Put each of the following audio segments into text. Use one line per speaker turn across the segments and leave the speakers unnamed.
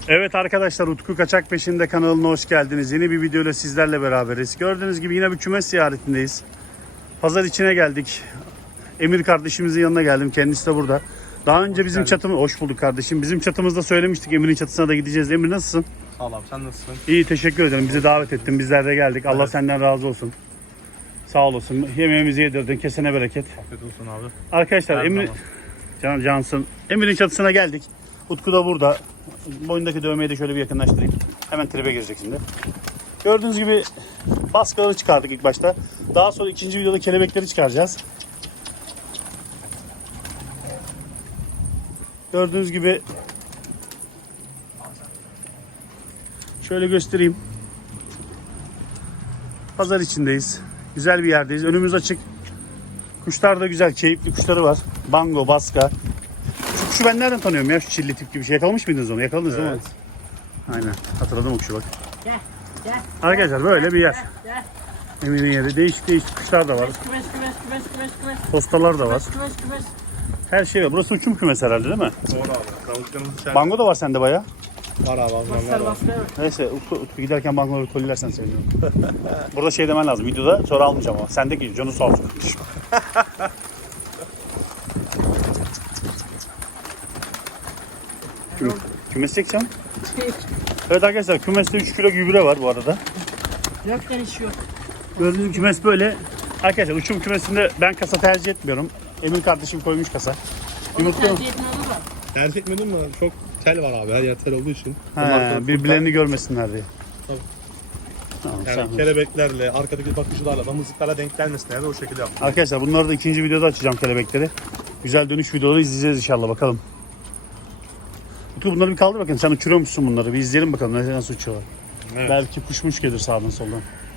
Evet arkadaşlar, Utku Kaçak Peşinde kanalına hoş geldiniz. Yeni bir videoyla sizlerle beraberiz. Gördüğünüz gibi yine bir kümes ziyaretindeyiz. Pazar içine geldik. Emir kardeşimizin yanına geldim. Kendisi de burada. Daha önce bizim çatımız... Hoş bulduk kardeşim. Bizim çatımızda söylemiştik. Emir'in çatısına da gideceğiz. Emir nasılsın?
Sağ ol abi, sen nasılsın?
İyi, teşekkür ederim. Bizi davet ettin. Bizler de geldik. Allah senden razı olsun. Sağ olasın. Yemeğimizi yedirdin. Kesene bereket.
Afiyet olsun abi.
Arkadaşlar Emir... Cansın. Emir'in çatısına geldik. Utku da burada. Boyundaki dövmeyi de şöyle bir yakınlaştırayım. Hemen tribe girecek şimdi. Gördüğünüz gibi baskaları çıkardık ilk başta. Daha sonra ikinci videoda kelebekleri çıkaracağız. Gördüğünüz gibi şöyle göstereyim. Pazar içindeyiz. Güzel bir yerdeyiz. Önümüz açık. Kuşlar da güzel, keyifli kuşları var. Bango, baska. Şu kuşu ben nereden tanıyorum ya? Şu çilli tip gibi bir şey. Yakalamış mıydınız onu? Yakaladınız değil mi? Aynen. Hatırladım o kuşu bak.
Gel.
Arkadaşlar böyle bir yer.
Gel.
Emin'in yeri. Değişik değişik kuşlar da var.
Kümes.
Postalar da var.
Kümes.
Her şey var. Burası uçum kümesi herhalde değil mi?
Doğru abi. Tavuklarımız içeride.
Bango da var sende baya.
Var abi, azmanlar var.
Neyse Utku giderken bangoları kolilersen sevinirim. Burada şey demen lazım videoda, sonra almayacağım ama. Sendeki canı sağ olsun. Kümes çekeceğim. Evet arkadaşlar, kümeste 3 kilo gübre var bu arada.
Yok hiç yok.
Gördüğünüz kümes böyle. Arkadaşlar uçum kümesinde ben kasa tercih etmiyorum. Emir kardeşim koymuş kasa. Yumurtluyor mu?
Tercih etme olur mu?
Tercih etmedin mi? Çok tel var abi, her yer tel olduğu için.
Birbirlerini görmesinler diye.
Tabii.
Tamam,
Yani kelebeklerle, arkadaki bakıcılarla, damızlıklarla denk gelmesin yani, o şekilde yaptım.
arkadaşlar bunları da ikinci videoda açacağım, kelebekleri. Güzel dönüş videoları izleyeceğiz inşallah, bakalım. Utku bunları bir kaldır bakın. Sen uçuruyormuşsun bunları. Bir izleyelim bakalım nasıl uçuyorlar.
Evet.
Belki kuşmuş gelir sağdan soldan.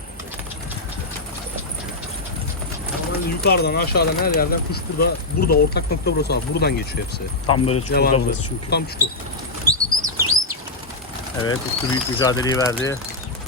Yukarıdan, aşağıdan, her yerden kuş burada ortak nokta burası abi. Buradan geçiyor hepsi.
Tam böyle çukurda
Yalan
burası çünkü.
Tam çukur.
Evet, Utku büyük mücadeleyi verdi.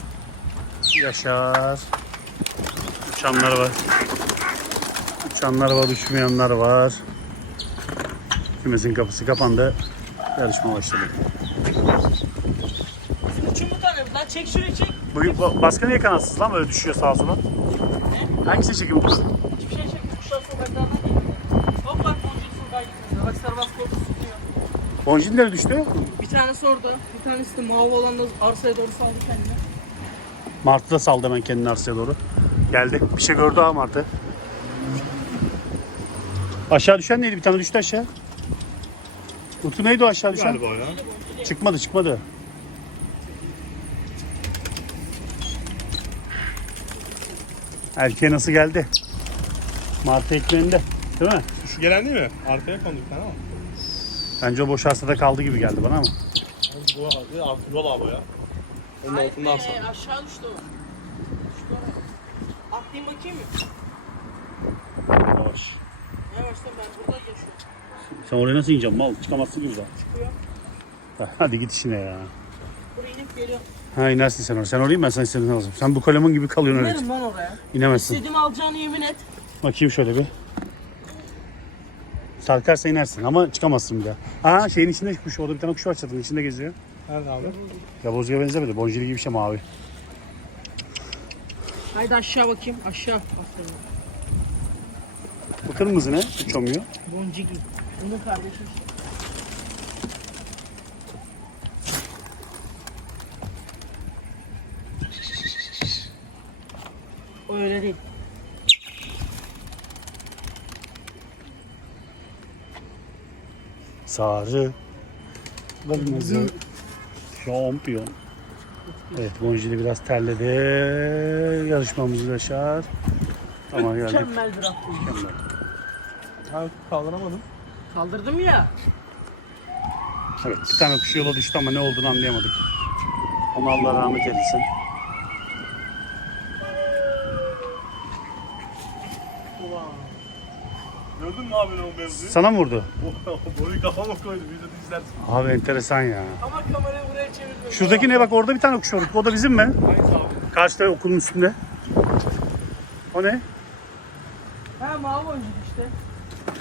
Yaşar. Uçanlar var. Uçanlar var, uçmayanlar var. Kümesin kapısı kapandı. Yarışma başladı.
Uçum mu tanıyoruz lan? Çek şurayı çek.
Bugün baska niye kanatsız lan, böyle düşüyor sağa sola? Hangisi çekim bu?
Hiçbir şey çekmiş. Kuşlar sokaklardan değil. Hop bak boncuk sokağa gitmedi. Bak sarı korkusu tutuyor.
Boncuk nereye düştü?
Bir tanesi orada. Bir tanesi de mavi olan da arsaya doğru saldı kendini.
Martı da saldı hemen kendini arsaya doğru. Geldi. Bir şey gördü ha Martı. Aşağı düşen neydi? Bir tane düştü aşağı. Utku neydi o aşağı düşen?
Galiba ya.
Çıkmadı. Erkeğe nasıl geldi? Martı ekmeğinde. Değil mi?
Şu gelen değil mi? Arkaya kondu bir tane ama.
Bence o boş arsada kaldı gibi geldi bana ama.
Bu abi artık yol abi ya. Onun altından alsana.
Aşağı düştü o. Atlayayım bakayım mı?
Yavaş.
Yavaştan ben burada düşüyorum.
Sen oraya nasıl ineceksin mal? Çıkamazsın gibi zaten.
Çıkıyor.
Hadi git işine ya.
Buraya inip geliyorum.
Ha, inersin sen oraya. Sen orayı, ben sana istediğini alacağım. Sen bu kalemun gibi kalıyorsun öyle.
İnerim ben oraya.
İnemezsin.
İstediğimi alacağını yemin et.
Bakayım şöyle bir. Sarkarsa inersin ama çıkamazsın bir daha. Aa, şeyin içinde kuş. Orada bir tane kuş var, çatının içinde geziyor.
Nerede abi?
Yavuzcuya benzemedi. Boncili gibi bir şey, mavi.
Haydi aşağı bakayım. Aşağı. Aferin.
Bu kırmızı ne? Uçamıyor.
Boncigi. Onun kardeşi işte. O öyle değil.
Sarı. Kırmızı. Şampiyon. Evet, Boncili biraz terledi. Yarışmamızı yaşar. Ama geldik.
Mükemmel bir attı.
Mükemmel.
Ben kaldıramadım.
Kaldırdım ya.
Evet, bir tane kuş yola düştü ama ne olduğunu anlayamadık. Ona Allah rahmet eylesin.
Gördün mü abi o mevzuyu?
Sana mı vurdu?
Boyu kafama koydu, bir de izlersin.
Abi enteresan ya.
Ama kamerayı buraya çevirdim.
Şuradaki ne bak, orada bir tane kuş var. O da bizim mi?
Hangisi abi?
Karşıda okulun üstünde. O ne?
Ha mavi boncuk işte.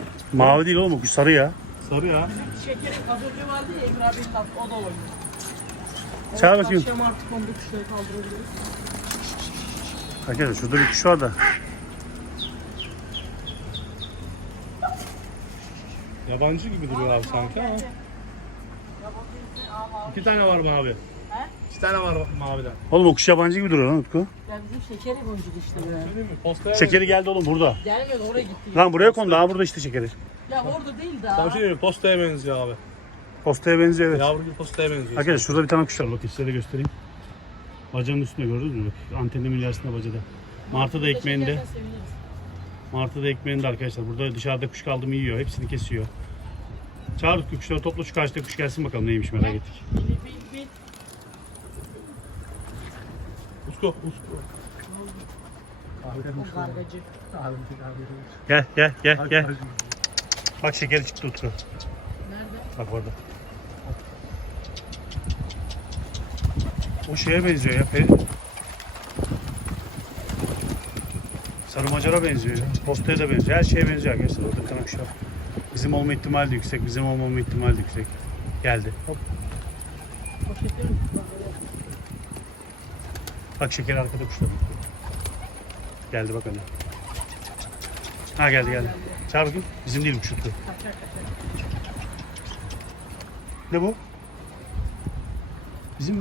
Mavi değil oğlum, o kuş sarı ya.
Sarı ya.
Şekerin az önce vardı ya Emir abinin tatlı. O da oynuyor.
Çağır bakayım.
Akşam artık onu da kuşları kaldırabiliriz.
Arkadaşlar şurada bir kuş var da.
Yabancı gibi duruyor abi sanki ama. İki tane var mavi.
He?
İki tane var maviden.
Oğlum o kuş yabancı gibi duruyor lan Utku.
Ya bizim şekeri boncuk işte be.
Söyleyeyim mi? Postaya
Şekeri geldi oğlum burada.
Gelmedi oraya gitti.
Lan buraya kondu. Ha burada işte şekeri.
Ya orada değil
Sana
daha.
bir şey diyeyim mi? Postaya benziyor abi.
Postaya benziyor evet.
Yavru gibi postaya benziyor.
Arkadaşlar şurada bir tane kuş var. Bakın size de göstereyim. Bacağın üstünde gördünüz mü? Bak, antenin ilerisinde bacada. Martı da ekmeğinde.
Şekerden seviniriz.
Martı da ekmeğinde arkadaşlar. Burada dışarıda kuş kaldı mı yiyor. Hepsini kesiyor. Çağır Utku, kuşları topla, şu karşıda kuş gelsin bakalım neymiş, merak ettik.
Bir.
Usko.
O kargacı.
Gel. Bak şekeri çıktı Utku.
Nerede?
Bak orada. O şeye benziyor ya. Sarı Macar'a benziyor ya. Postaya da benziyor. Her şeye benziyor arkadaşlar. Orada bir tane kuş var. Bizim olma ihtimali de yüksek. Bizim olmama ihtimali de yüksek. Geldi. Hop.
Poşetleri mi?
Bak şeker arkada kuşlar. Geldi bak öyle. Ha geldi. Çağır bakayım. Bizim değil kuş Utku.
Kaçar.
Ne bu? Bizim mi?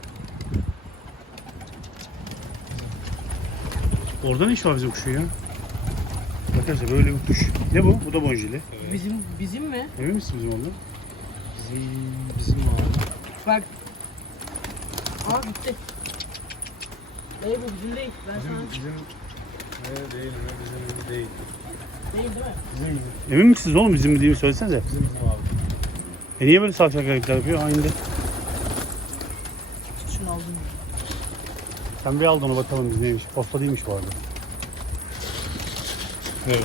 Orada ne iş var bizim kuşun ya? Arkadaşlar böyle bir kuş. Ne bu? Bu da bonjili.
Bizim mi?
Emin misin bizim ondan?
Bizim abi.
Bak. Aa gitti. Dayı bu bizim değil. Ben sana...
Bizim değil.
Değil değil mi?
Emin misiniz oğlum bizim mi değil mi söylesenize.
Bizim abi.
Niye böyle salçak hareketler yapıyor? Aynı de.
Şunu aldım.
Sen bir al da onu bakalım biz neymiş. Posta değilmiş bu arada.
Evet.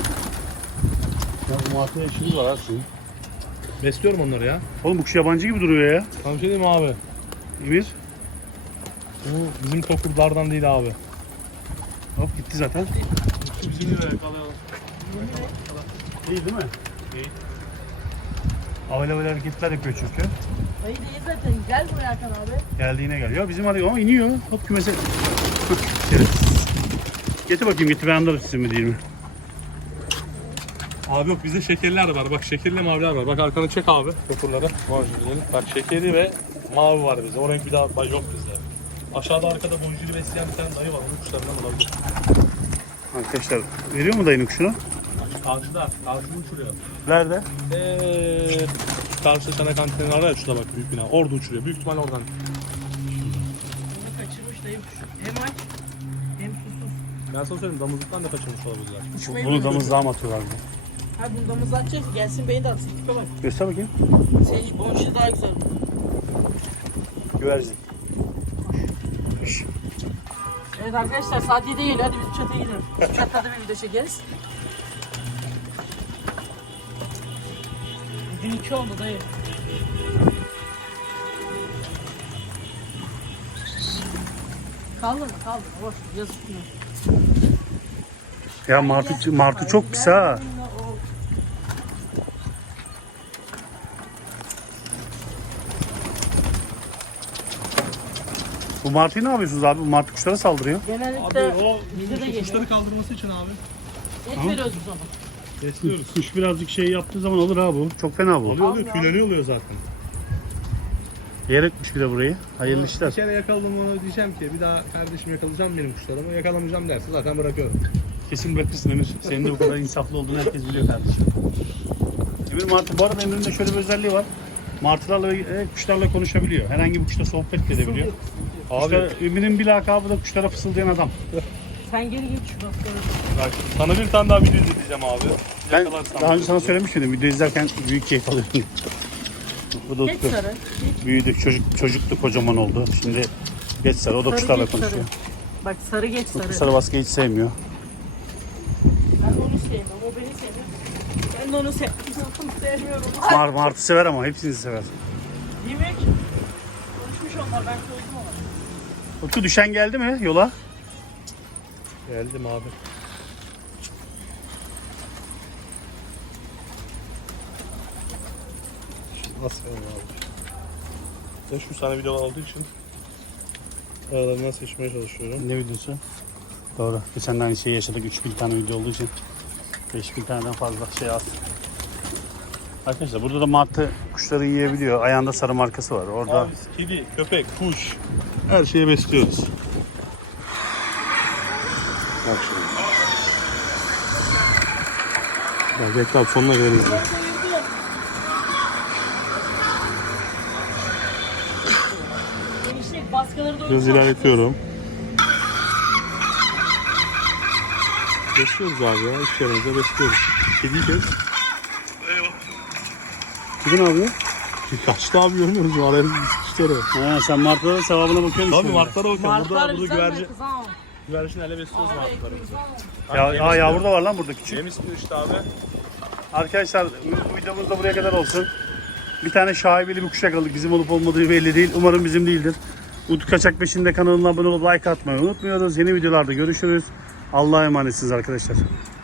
Ya bu muhataya işimiz var aslında.
Besliyorum onları ya.
Oğlum bu kuş yabancı gibi duruyor ya.
Sana bir şey diyeyim mi abi?
Emir.
Bu bizim tokurlardan değil abi.
Hop gitti zaten.
Bizim de yakalayalım.
İyi değil mi?
İyi.
Avel hareketler yapıyor çünkü.
Dayı değil zaten. Gel buraya Hakan abi.
Geldi yine geliyor. Bizim arıyor ama iniyor. Hop kümese. Şerefsiz. Getir bakayım getir ben anlarım sizin mi değil mi?
Abi yok bizde şekerler var. Bak şekerli maviler var. Bak arkanı çek abi. Tokurları. Bak şekeri ve mavi var bizde. O renk bir daha yok bizde. Aşağıda arkada boncuklu besleyen bir tane dayı var. Onun kuşlarından olabilir.
Arkadaşlar veriyor mu dayının kuşunu?
Karşıda. Karşıda uçuruyor.
Nerede?
Karşıda sana kantinin var ya şurada bak büyük bina. Orada uçuruyor. Büyük ihtimal oradan.
Bunu kaçırmış dayı kuş. Hem aç hem susuz.
Ben sana söyleyeyim damızlıktan da kaçırmış olabilirler.
Uçmayı
Bunu
bilmiyor.
damızlığa mı atıyorlar?
Ha bundamızı atacak. Gelsin beni de atsın. Tipe bak.
Göster bakayım.
Senin boncuğu daha güzel.
Güvercin.
Evet arkadaşlar saat 7 geliyor. Hadi biz çatıya gidelim. Biz çatıda bir video çekeriz. Bugün 2 oldu dayı. Kaldı mı? Kaldı. Boş. Yazık mı?
Ya martı çok pis ha. Bu martıyı ne yapıyorsunuz abi? Bu martı kuşlara saldırıyor.
Genellikle
Abi o
bize de
şu
geliyor.
kuşları kaldırması için abi.
Et veriyoruz biz ona.
Besliyoruz.
Kuş birazcık şey yaptığı zaman olur ha bu. Çok fena bu.
Oluyor. Tüyleni oluyor zaten.
Yer etmiş bir de burayı. Hayırlı
Bir
işler.
kere yakaladım onu diyeceğim ki bir daha kardeşim yakalayacağım benim kuşlarımı. Yakalamayacağım derse zaten bırakıyorum.
Kesin bırakırsın Emir. Senin de bu kadar insaflı olduğunu herkes biliyor kardeşim. Emir martı. Bu arada Emir'in de şöyle bir özelliği var. Martılarla ve kuşlarla konuşabiliyor. Herhangi bir kuşla sohbet de edebiliyor.
Abi
Emir'in bir lakabı da kuşlara fısıldayan adam.
Sen geri geç şu baskıları.
bak sana bir tane daha video izleteceğim abi.
Ben
Yakalarsan
daha önce sana söylemiş miydim? Video izlerken büyük keyif alıyorum. Bu da
Geç
Utku.
sarı.
Büyüdü. Çocuktu kocaman oldu. Şimdi geç sarı. O da
Sarı
kuşlarla
geç
konuşuyor.
sarı. Bak sarı geç sarı.
Sarı baskıyı hiç sevmiyor.
Ben onu sevmiyorum. O beni sevmiyor. Ben de onu sevmiyorum.
Martı sever ama hepsini sever.
Yemek. Konuşmuş onlar. Ben koydum ona.
Utku düşen geldi mi yola?
geldim abi. Nasıl abi? 500 tane video olduğu için aralarından seçmeye çalışıyorum.
Ne videosu? Doğru. Geçen de aynı şeyi yaşadık. 3000 tane video olduğu için 5000 taneden fazla şey az. Arkadaşlar burada da martı kuşları yiyebiliyor. Ayağında sarı markası var. Orada
Abi biz kedi, köpek, kuş her şeyi besliyoruz. Bak şimdi. Bak bekle abi sonuna kadar izle.
Genişlik baskıları da
Biraz ilerletiyorum. Besliyoruz abi ya. İş yerimizde besliyoruz. Kediyi kes.
Kedi ne yapıyor?
Kaçtı abi görmüyoruz mu? Araya sıkıştırıyor.
Ha, sen martıların sevabına bakıyor musun?
Tabii martlara bakıyorum.
Martlar
Burada
güzel
güvercin.
mi kızım?
Güvercin ele besliyoruz martlarımızı.
Ya yavru da var lan burada küçük.
Yem istiyor işte abi.
Arkadaşlar bu videomuz da buraya kadar olsun. Bir tane şaibeli bir kuş yakaladık. Bizim olup olmadığı belli değil. Umarım bizim değildir. Utku Kaçak Peşinde kanalına abone olup like atmayı unutmuyoruz. Yeni videolarda görüşürüz. Allah'a emanetsiniz arkadaşlar.